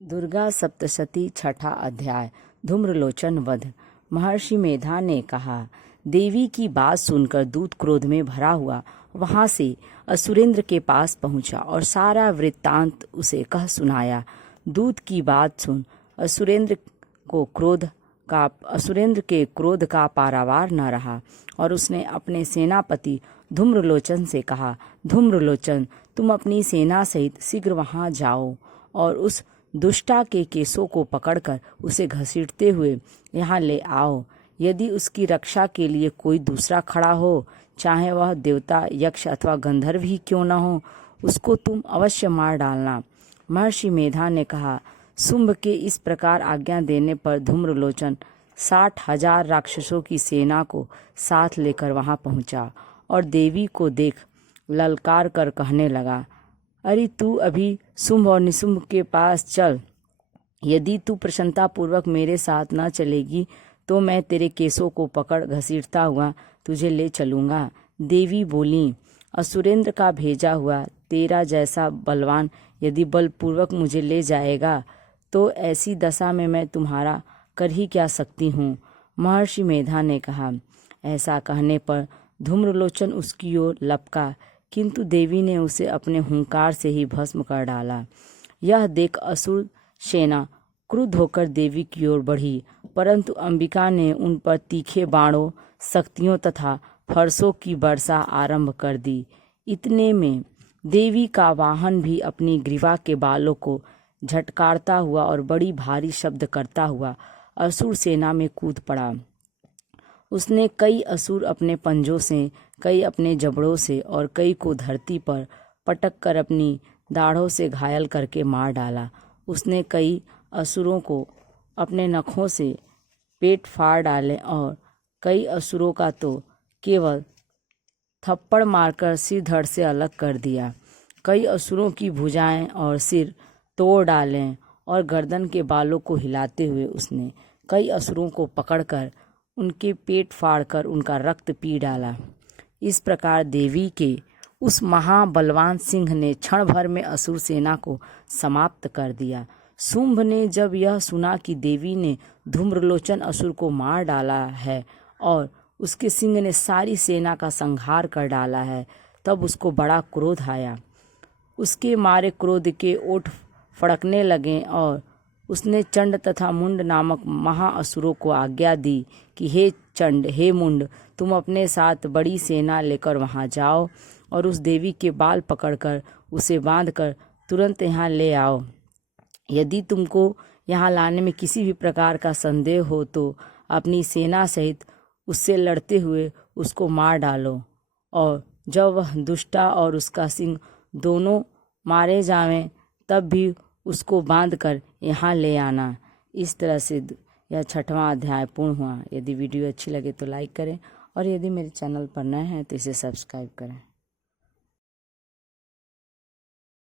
दुर्गा सप्तशती छठा अध्याय। धूम्रलोचन वध। महर्षि मेधा ने कहा, देवी की बात सुनकर दूत क्रोध में भरा हुआ वहां से असुरेंद्र के पास पहुंचा और सारा वृत्तांत उसे कह सुनाया। दूत की बात सुन असुरेंद्र के क्रोध का पारावार न रहा और उसने अपने सेनापति धूम्रलोचन से कहा, धूम्रलोचन, तुम अपनी सेना सहित शीघ्र वहां जाओ और उस दुष्टा के केसों को पकड़कर उसे घसीटते हुए यहाँ ले आओ। यदि उसकी रक्षा के लिए कोई दूसरा खड़ा हो, चाहे वह देवता, यक्ष अथवा गंधर्व ही क्यों न हो, उसको तुम अवश्य मार डालना। महर्षि मेधा ने कहा। शुंभ के इस प्रकार आज्ञा देने पर धूम्रलोचन 60,000 राक्षसों की सेना को साथ लेकर वहां पहुंचा और देवी को देख ललकार कर कहने लगा, अरे तू अभी शुंभ और निशुंभ के पास चल। यदि तू प्रसन्नतापूर्वक मेरे साथ न चलेगी तो मैं तेरे केसों को पकड़ घसीटता हुआ तुझे ले चलूंगा। देवी बोली, असुरेंद्र का भेजा हुआ तेरा जैसा बलवान यदि बलपूर्वक मुझे ले जाएगा तो ऐसी दशा में मैं तुम्हारा कर ही क्या सकती हूँ। महर्षि मेधा ने कहा। ऐसा कहने पर धूम्रलोचन उसकी ओर लपका, किंतु देवी ने उसे अपने हुंकार से ही भस्म कर डाला। यह देख असुर सेना क्रुद्ध होकर देवी की ओर बढ़ी, परंतु अंबिका ने उन पर तीखे बाणों, शक्तियों तथा फरसों की वर्षा आरंभ कर दी। इतने में देवी का वाहन भी अपनी ग्रीवा के बालों को झटकारता हुआ और बड़ी भारी शब्द करता हुआ असुर सेना में कूद पड़ा। उसने कई असुर अपने पंजों से, कई अपने जबड़ों से और कई को धरती पर पटक कर अपनी दाढ़ों से घायल करके मार डाला। उसने कई असुरों को अपने नखों से पेट फाड़ डाले और कई असुरों का तो केवल थप्पड़ मारकर सिर धड़ से अलग कर दिया। कई असुरों की भुजाएं और सिर तोड़ डाले और गर्दन के बालों को हिलाते हुए उसने कई असुरों को पकड़कर उनके पेट फाड़कर उनका रक्त पी डाला। इस प्रकार देवी के उस महाबलवान सिंह ने क्षण भर में असुर सेना को समाप्त कर दिया। शुंभ ने जब यह सुना कि देवी ने धूम्रलोचन असुर को मार डाला है और उसके सिंह ने सारी सेना का संहार कर डाला है, तब उसको बड़ा क्रोध आया। उसके मारे क्रोध के ओठ फड़कने लगे और उसने चंड तथा मुंड नामक महाअसुरों को आज्ञा दी कि हे चंड, हे मुंड, तुम अपने साथ बड़ी सेना लेकर वहां जाओ और उस देवी के बाल पकड़कर उसे बांधकर तुरंत यहाँ ले आओ। यदि तुमको यहाँ लाने में किसी भी प्रकार का संदेह हो तो अपनी सेना सहित उससे लड़ते हुए उसको मार डालो और जब वह दुष्टा और उसका सिंह दोनों मारे जावें तब भी उसको बांधकर यहाँ ले आना। इस तरह से यह 6वां अध्याय पूर्ण हुआ। यदि वीडियो अच्छी लगे तो लाइक करें और यदि मेरे चैनल पर नए हैं तो इसे सब्सक्राइब करें।